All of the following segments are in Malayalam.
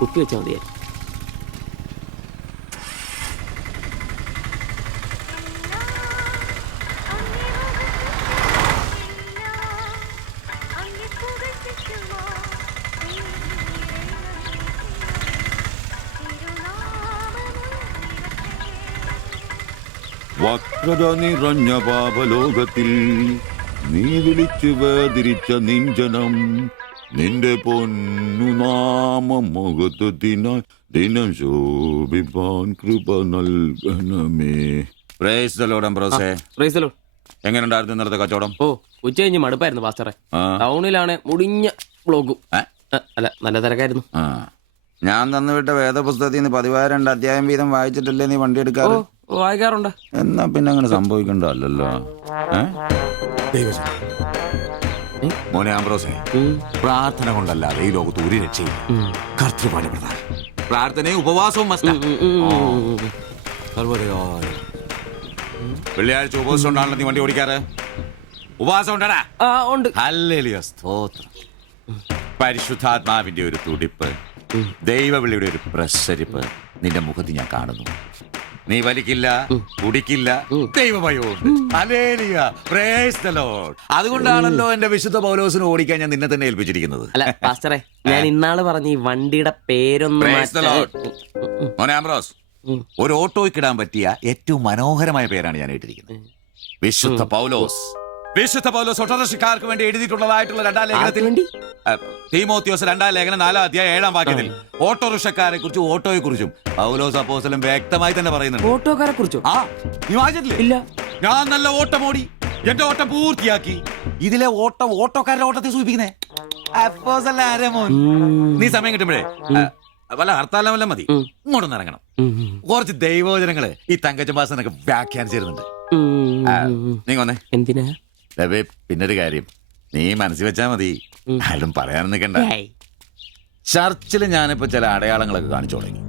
കുത്തി വെച്ചാൽ മതിയായി. വക്രത നിറഞ്ഞ പാപലോകത്തിൽ നീ വിളിച്ചു വേദിരിച്ച നിഞ്ജനം നിന്റെ പൊന്നു നാമം മുഖത്തിനായി ദിനം ശോഭിപ്പാൻ കൃപ നൽകണമേ. എങ്ങനെയുണ്ടായിരുന്നു ഇന്നത്തെ കച്ചവടം? ഓ ഉച്ച കഴിഞ്ഞ് മടുപ്പായിരുന്നു പാസ്റ്ററെ. ടൗണിലാണ് മുടിഞ്ഞ ബ്ലോഗും. അല്ല നല്ല തിരക്കായിരുന്നു. ഞാൻ തന്നുവിട്ട വേദപുസ്തകത്തിൽ നിന്ന് 12 അധ്യായം വീതം വായിച്ചിട്ടല്ലേ നീ വണ്ടി എടുക്കാറ്? വായിക്കാറുണ്ട്. എന്നാ പിന്നെ അങ്ങനെ സംഭവിക്കണ്ടല്ലോ. മോനെ ആംബ്രോസേ, പ്രാർത്ഥന കൊണ്ടല്ലാതെ ഈ ലോകത്ത് ഒരു രക്ഷയില്ല. കർത്തൃപാട് പ്രധാനം. പ്രാർത്ഥനയും ഉപവാസവും വെള്ളിയാഴ്ച ഉപവാസം ഉണ്ടാണല്ലോ നീ വണ്ടി ഓടിക്കാറ്. ഉപവാസം ഉണ്ടാടാ? ഉണ്ട്. ഹല്ലേലൂയ, സ്തോത്രം. പരിശുദ്ധാത്മാവിന്റെ ഒരു തുടിപ്പ്, ദൈവവിളിയുടെ ഒരു പ്രസരിപ്പ് നിന്റെ മുഖത്ത് ഞാൻ കാണുന്നു. നീ വലിക്കില്ല, കുടിക്കില്ല, ദൈവഭയമുണ്ട്. Hallelujah, praise the lord. അതുകൊണ്ടാണല്ലോ എന്റെ വിശുദ്ധ പൗലോസിനെ ഓടിക്കാൻ ഞാൻ നിന്നെ തന്നെ ഏൽപ്പിച്ചിരിക്കുന്നത്. അല്ല പാസ്റ്ററെ, ഞാൻ ഇന്നാള് പറഞ്ഞ ഈ വണ്ടിയുടെ പേരൊന്നും. മോനെ ആംബ്രോസ്, ഒരു ഓട്ടോയ്ക്കിടാൻ പറ്റിയ ഏറ്റവും മനോഹരമായ പേരാണ് ഞാൻ ഇട്ടിരിക്കുന്നത്. വിശുദ്ധ പൗലോസ്. വിശുദ്ധ പൗലോസ് ഓട്ടോറിക്ഷക്കാർക്ക് വേണ്ടി എഴുതിയിട്ടുള്ളതായിട്ടുള്ള 2-ാം ലേഖനത്തിൽ, തീമോത്തിയോസ് 2-ാം ലേഖനം 4-ാം അധ്യായം 7-ാം വാക്യത്തിൽ ഓട്ടോറിക്ഷക്കാരെ കുറിച്ചും ഓട്ടോയെ കുറിച്ചും പൗലോസ് അപ്പോസ്തലൻ വ്യക്തമായി തന്നെ പറയുന്നുണ്ട്. ഓട്ടോക്കാരെ കുറിച്ചോ? നീ വായിച്ചിട്ടില്ലേ? ഇല്ല. ഞാൻ നല്ല ഓട്ടം ഓടി, എന്റെ ഓട്ടം പൂർത്തിയാക്കി. ഇതിലെ ഓട്ടം ഓട്ടോക്കാരുടെ ഓട്ടത്തെ സൂചിപ്പിക്കുന്നേ. നീ സമയം കിട്ടുമ്പോഴേ വല്ല ഹർത്താലം വല്ല മതി, ഇങ്ങോട്ടൊന്ന് ഇറങ്ങണം. കുറച്ച് ദൈവവചനങ്ങള് ഈ തങ്കച്ചമ്പാസനൊക്കെ വ്യാഖ്യാനിച്ചിരുന്നുണ്ട്. നീ വന്നേ. എന്തിനാ? പിന്നൊരു കാര്യം നീ മനസ്സിൽ വെച്ചാ മതി, ആരും പറയാനും നിൽക്കണ്ട. ചർച്ചിൽ ഞാനിപ്പോ ചില അടയാളങ്ങളൊക്കെ കാണിച്ചു തുടങ്ങി.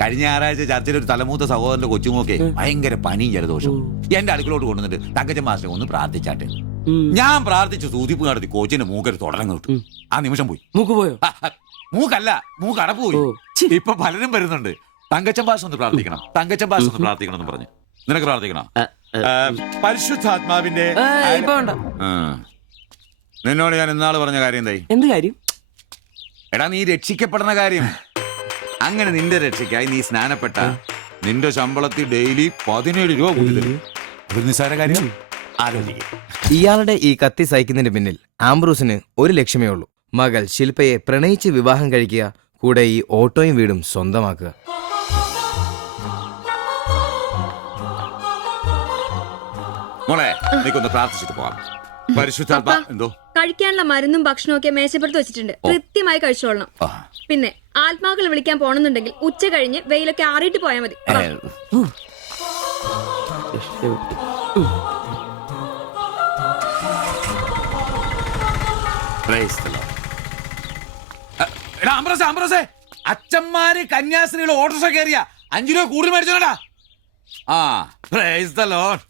കഴിഞ്ഞ ഞായറാഴ്ച ചർച്ചിൽ ഒരു തലമൂത്ത സഹോദരന്റെ കൊച്ചുമോക്കെ ഭയങ്കര പനിയും ജലദോഷം എന്റെ അടുക്കളോട്ട് കൊണ്ടുവന്നിട്ട് തങ്കച്ചമ്പാസനെ ഒന്ന് പ്രാർത്ഥിച്ചാട്ടെ. ഞാൻ പ്രാർത്ഥിച്ചു, സൂതിപ്പ് നടത്തി കോച്ചിന്റെ മൂക്കൊരു തുടങ്ങി കിട്ടും. ആ നിമിഷം പോയി. മൂക്ക് പോയോ? മൂക്കല്ല, മൂക്ക് അടപ്പ് പോയി. ഇപ്പൊ പലരും വരുന്നുണ്ട്, തങ്കച്ചമ്പാസ് ഒന്ന് പ്രാർത്ഥിക്കണം, തങ്കച്ചമ്പാസ് ഒന്ന് പ്രാർത്ഥിക്കണം എന്ന് പറഞ്ഞു. നിനക്ക് പ്രാർത്ഥിക്കണം? പരിശുദ്ധാത്മാവിന്റെ. നിന്നോട് ഞാൻ ഇന്നാള് പറഞ്ഞ കാര്യം എന്തായി? എന്ത് കാര്യം? എടാ, നീ രക്ഷിക്കപ്പെടുന്ന കാര്യം. അങ്ങനെ നിന്റെ രക്ഷയ്ക്കായി നീ സ്നാനപ്പെട്ട നിന്റെ ശമ്പളത്തിൽ ഡെയിലി 17 രൂപ കൂടി തരും. ഒരു നിസ്സാര കാര്യം ആലോചിക്കുക. ഇയാളുടെ ഈ കത്തി സഹിക്കുന്നതിന് പിന്നിൽ ആംബ്രൂസിന് ഒരു ലക്ഷ്യമേ ഉള്ളൂ: മകൾ ശില്പയെ പ്രണയിച്ച് വിവാഹം കഴിക്കുക, കൂടെ ഈ ഓട്ടോയും വീടും സ്വന്തമാക്കുക. മോളെ, നീക്കൊന്ന് പ്രാർത്ഥിച്ചിട്ട് പോവാം. പരിശുദ്ധാത്മാ. എന്തോ? കഴിക്കാനുള്ള മരുന്നും ഭക്ഷണവും ഒക്കെ മേശപ്പുറത്ത് വെച്ചിട്ടുണ്ട്, കൃത്യമായി കഴിച്ചോളണം. പിന്നെ ആത്മാക്കൾ വിളിക്കാൻ പോണെന്നുണ്ടെങ്കിൽ ഉച്ച കഴിഞ്ഞ് വെയിലൊക്കെ ആറിയിട്ട് പോയാൽ മതി. അച്ഛന്മാര് കന്യാസ്ത്രീകൾ ഓട്ടോറിക്ഷ കയറിയ 5 രൂപ കൂടുതൽ മേടിച്ചോടാ. Price the Lord.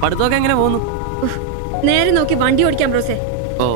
പഠിത്തമൊക്കെ എങ്ങനെ പോകുന്നു? നേരെ നോക്കി വണ്ടി ഓടിക്കാം ബ്രോസേ. ഓ,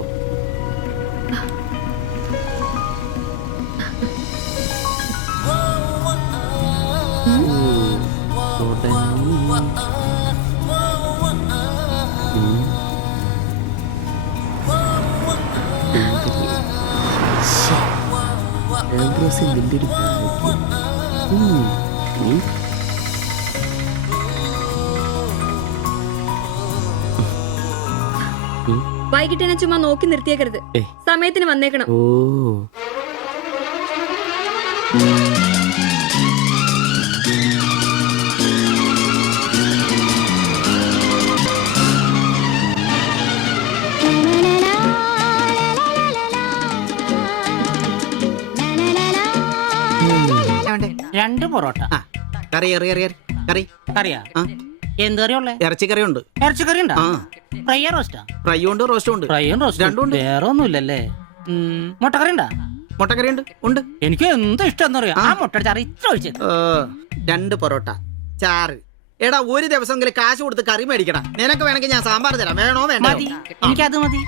വൈകിട്ട് എന്നെ ചുമ്മാ നോക്കി നിർത്തിയേക്കരുത്, സമയത്തിന് വന്നേക്കണം. ഓ, രണ്ട് പൊറോട്ട. കറി കറി കറിയാ? എന്ത് കറിയുള്ളേ? ഇറച്ചിക്കറി ഉണ്ട്. ഇറച്ചിക്കറി ഉണ്ടോ? ഫ്രൈ റോസ്റ്റാ? ഫ്രൈ ഉണ്ട്, റോസ്റ്റും ഉണ്ട്. ഫ്രൈയും റോസ്റ്റും രണ്ടും. വേറെ ഒന്നുമില്ലല്ലേ? മുട്ടക്കറി ഉണ്ടാ? മുട്ടക്കറി ഉണ്ട് ഉണ്ട്. എനിക്ക് എന്ത് ഇഷ്ടം അറിയാം. ആ മുട്ട ചാറ് ഇത്ര ഒഴിച്ചത്. 2 പൊറോട്ട, ചാറ്. എടാ ഒരു ദിവസമെങ്കിലും കാശ് കൊടുത്ത് കറി മേടിക്കണം. നിനക്ക് വേണമെങ്കിൽ ഞാൻ സാമ്പാർ തരാം. വേണോ വേണ്ടോ? മതി, എനിക്കത് മതി.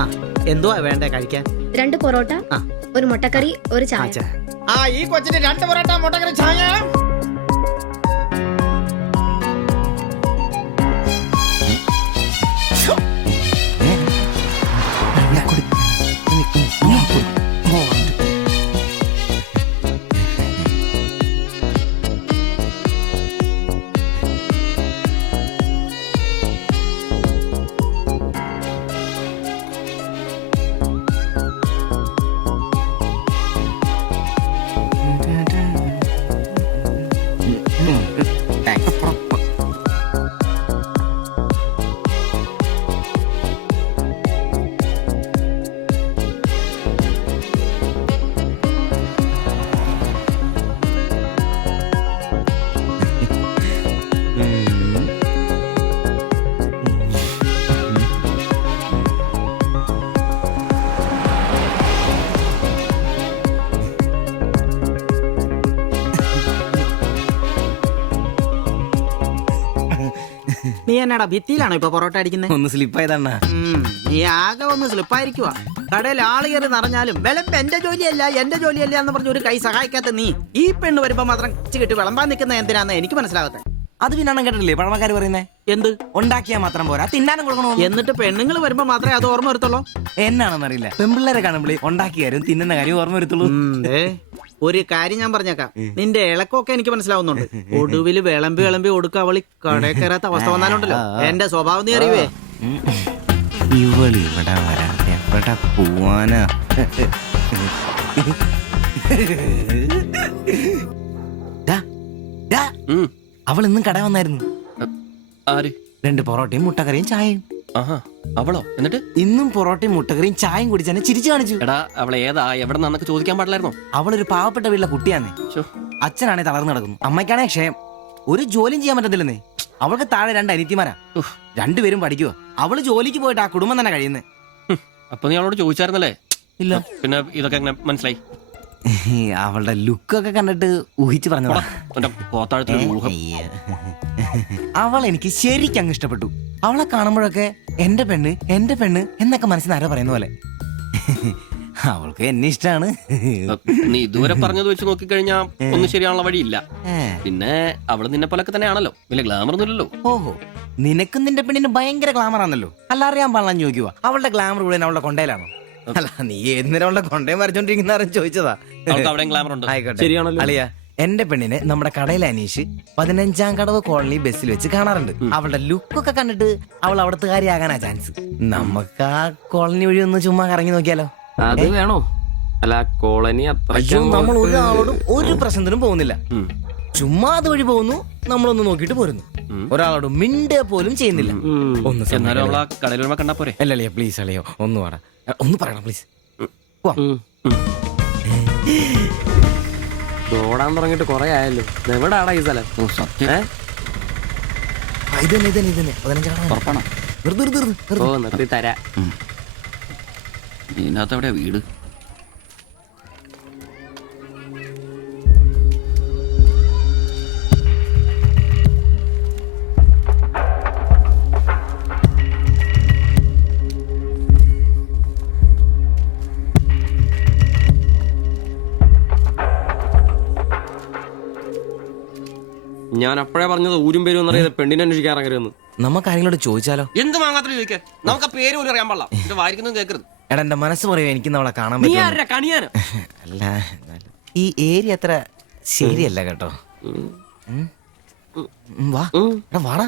ആ എന്തുവാ വേണ്ടേ കഴിക്കാൻ? 2 പൊറോട്ട, ആ. 1 മുട്ടക്കറി, 1 ചായ. ആ ഈ കൊച്ചിന് 2 പൊറോട്ട, മുട്ടക്കറി, ചായ. നീ എന്നാടാ ഭിത്തിയിലാണോ ഇപ്പൊ പൊറോട്ട അടിക്കുന്നത്? ഒന്ന് സ്ലിപ്പായതണ്ണ. നീ ആകെ ഒന്ന് സ്ലിപ്പായിരിക്കുവാ. കടയിൽ ആള് കയറി നിറഞ്ഞാലും വിളമ്പ് എന്റെ ജോലിയല്ല എന്ന് പറഞ്ഞ ഒരു കൈ സഹായിക്കാത്ത നീ ഈ പെണ്ണ് വരുമ്പോ മാത്രം കിട്ടി വിളമ്പാൻ നിൽക്കുന്ന എന്തിനാന്ന് എനിക്ക് മനസ്സിലാകത്തെ. അത് പിന്നെ കേട്ടില്ലേ പഴമക്കാര് പറയുന്നേ? എന്ത് ഉണ്ടാക്കിയാൽ മാത്രം പോരാ, തിന്നാനും കൊടുക്കണോ. എന്നിട്ട് പെണ്ണുങ്ങൾ വരുമ്പോ മാത്രമേ അത് ഓർമ്മ വരുത്തുള്ളൂ. എന്നാണെന്നറിയില്ല, പെമ്പിള്ളേരെ കാണുമ്പോഴേ ഉണ്ടാക്കിയ കാര്യം തിന്നുന്ന കാര്യം ഓർമ്മ വരുത്തുള്ളൂ. ഒരു കാര്യം ഞാൻ പറഞ്ഞേക്കാം, നിന്റെ ഇളക്കമൊക്കെ എനിക്ക് മനസ്സിലാവുന്നുണ്ട്. ഒടുവില് വിളമ്പി കൊടുക്ക അവളി കടയിൽ കയറാത്ത അവസ്ഥ വന്നാലുണ്ടല്ലോ എന്റെ സ്വഭാവം നീ അറിയുവേ. ഇവള് ഇവിടെ വരാതെ എവിടെ പോവാനാ? അവൾ ഇന്നും കട വന്നായിരുന്നു. ആര്? 2 പൊറോട്ടയും മുട്ടക്കറിയും ചായയും. ആഹാ, അവളോ? എന്നിട്ട് ഇന്നും പൊറോട്ടയും മുട്ടക്കറിയും ചായയും കുടിച്ചാൽ ചിരിച്ചു കാണിച്ചു. എടാ, അവളെ ഏതാ എവിടെ നിന്നൊക്കെ ചോദിക്കാൻ പാടില്ലായിരുന്നോ? അവളൊരു പാവപ്പെട്ട വീട്ടിലെ കുട്ടിയാന്നേ. അച്ഛനാണെ തളർന്നു നടക്കുന്നു, അമ്മയ്ക്കാണെ ക്ഷയം. ഒരു ജോലിയും ചെയ്യാൻ പറ്റത്തില്ലെന്നേ. അവൾക്ക് താഴെ 2 അനിയത്തിമാരാ. 2 പേരും പഠിക്കുക. അവള് ജോലിക്ക് പോയിട്ട് ആ കുടുംബം തന്നെ കഴിയുന്നേ. അപ്പൊ നീ അവളോട് ചോദിച്ചായിരുന്നല്ലേ? ഇല്ല. പിന്നെ ഇതൊക്കെ എങ്ങനെ മനസ്സിലായി? അവളുടെ ലുക്കൊക്കെ കണ്ടിട്ട് ഊഹിച്ചു പറഞ്ഞതാ. അവൾ എനിക്ക് ശരിക്കും അങ്ങ് ഇഷ്ടപ്പെട്ടു. അവളെ കാണുമ്പോഴൊക്കെ എന്റെ പെണ്ണ് എന്നൊക്കെ മനസ്സിന് ആരോ പറയുന്ന പോലെ. അവൾക്ക് എന്നെ ഇഷ്ടാണ്. നീ ഇതുവരെ പറഞ്ഞത് വെച്ച് നോക്കിക്കഴിഞ്ഞാ ഒന്നും ശരിയാണുള്ള വഴിയില്ല. പിന്നെ അവള് നിന്നെ പോലൊക്കെ തന്നെയാണല്ലോ, വലിയ ഗ്ലാമർ ഒന്നുമില്ലല്ലോ. ഓഹോ, നിനക്കും നിന്റെ പെണ്ണിന് ഭയങ്കര ഗ്ലാമർ ആണല്ലോ. അല്ല, അറിയാൻ പാടില്ല ചോദിക്കുക. അവളുടെ ഗ്ലാമർ കൂടെ അവളുടെ കൊണ്ടയിലാണോ? അല്ല, നീ ഏത് നേരം അവളുടെ കൊണ്ടയും വരച്ചോണ്ടിരിക്കുന്ന ചോദിച്ചതാ. ശരിയാണല്ലോ. അളിയ, എന്റെ പെണ്ണിനെ നമ്മുടെ കടയിലെ അനീഷ് 15-ാം കടവ് കോളനി ബസ്സിൽ വെച്ച് കാണാറുണ്ട്. അവളുടെ ലുക്കൊക്കെ കണ്ടിട്ട് അവൾ അവിടുത്തെ കാര്യമാകാനാ ചാൻസ്. നമുക്ക് ആ കോളനി വഴി ഒന്ന് ചുമ്മാ കറങ്ങി നോക്കിയാലോ? അത് വേണോ? അല്ല, കോളനി അയ്യോ, നമ്മൾ ഒരാളോടും ഒരു പ്രശ്നത്തിനും പോകുന്നില്ല. ചുമ്മാ അത് വഴി പോകുന്നു, നമ്മളൊന്ന് നോക്കിയിട്ട് പോരുന്നു. ഒരാളോട് മിണ്ടേ പോലും ചെയ്യുന്നില്ല. കടയിൽ കണ്ടാ പോരെ? അല്ലളിയ, പ്ലീസ് അളിയോ, ഒന്ന് പറയണം പ്ലീസ്. ഓടാൻ തുടങ്ങിട്ട് കൊറേ ആയല്ലോ. എവിടാടാ ഈ സ്ഥലം? നിർത്തി തരാ. ഇതിനകത്ത് എവിടെയാ വീട്? ഞാൻ അപ്പോഴേ പറഞ്ഞത് ഊരും പേരും എന്നറിയാതെ പെണ്ണിനെ അന്വേഷിക്കാൻ ഇറങ്ങരുതെന്ന്. നമുക്ക് ആരെങ്കിലും ചോദിച്ചാലോ? എന്ത് മാങ്ങാത്രം ചോദിക്കാൻ? നമുക്ക് ആ പേര് പോലും അറിയാൻ പാടില്ല. എന്റെ വായിക്കുന്നതും കേൾക്കരുത്. എടാ, എന്റെ മനസ്സ് പറയും എനിക്ക് നമ്മളെ കാണാൻ പറ്റും. കണിയാനോ? അല്ല, ഈ ഏരിയ അത്ര ശരിയല്ല കേട്ടോ. വാടാ.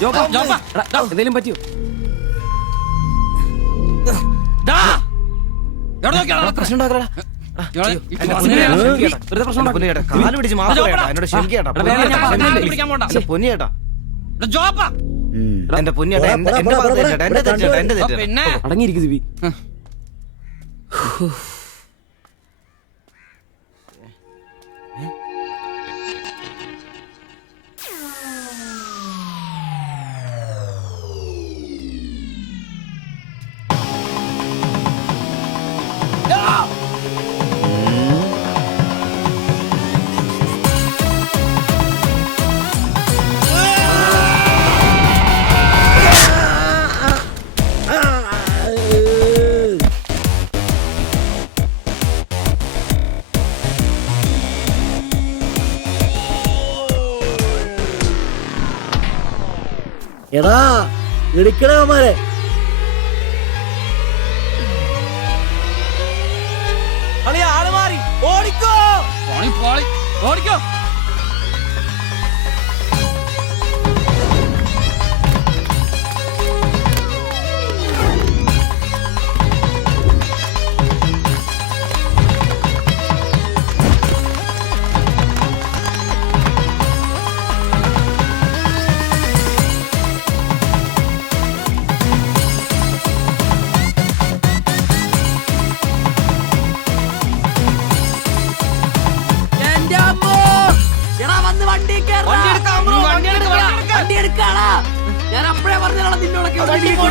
എന്തെങ്കിലും പറ്റിയോ? പ്രശ്നം ഉണ്ടാക്കടാ. വെറുതെ പ്രശ്നം ഉണ്ടാക്കില്ല. കാല് പിടിച്ച് മാത്രം എന്നോട് ക്ഷമിക്കേട്ടാ. പൊന്നിയേട്ടാ, എന്റെ പൊന്നിയേട്ടാ, എന്റെ ഭാഗത്ത് തെറ്റേട്ടാ, എന്റെ തെറ്റേട്ടാ, എന്റെ തെറ്റേട്ടാ. അടങ്ങിയിരിക്കും ദിവി. എടാ ഇടിക്കണമാരെ ആള് മാറി ഓടിക്കോ. ഓടിക്കോ. വണ്ടി എടുക്കാടാ. ഞാൻ അപ്പഴേ പറഞ്ഞാ നിന്നോടൊക്കെ വിട്ടു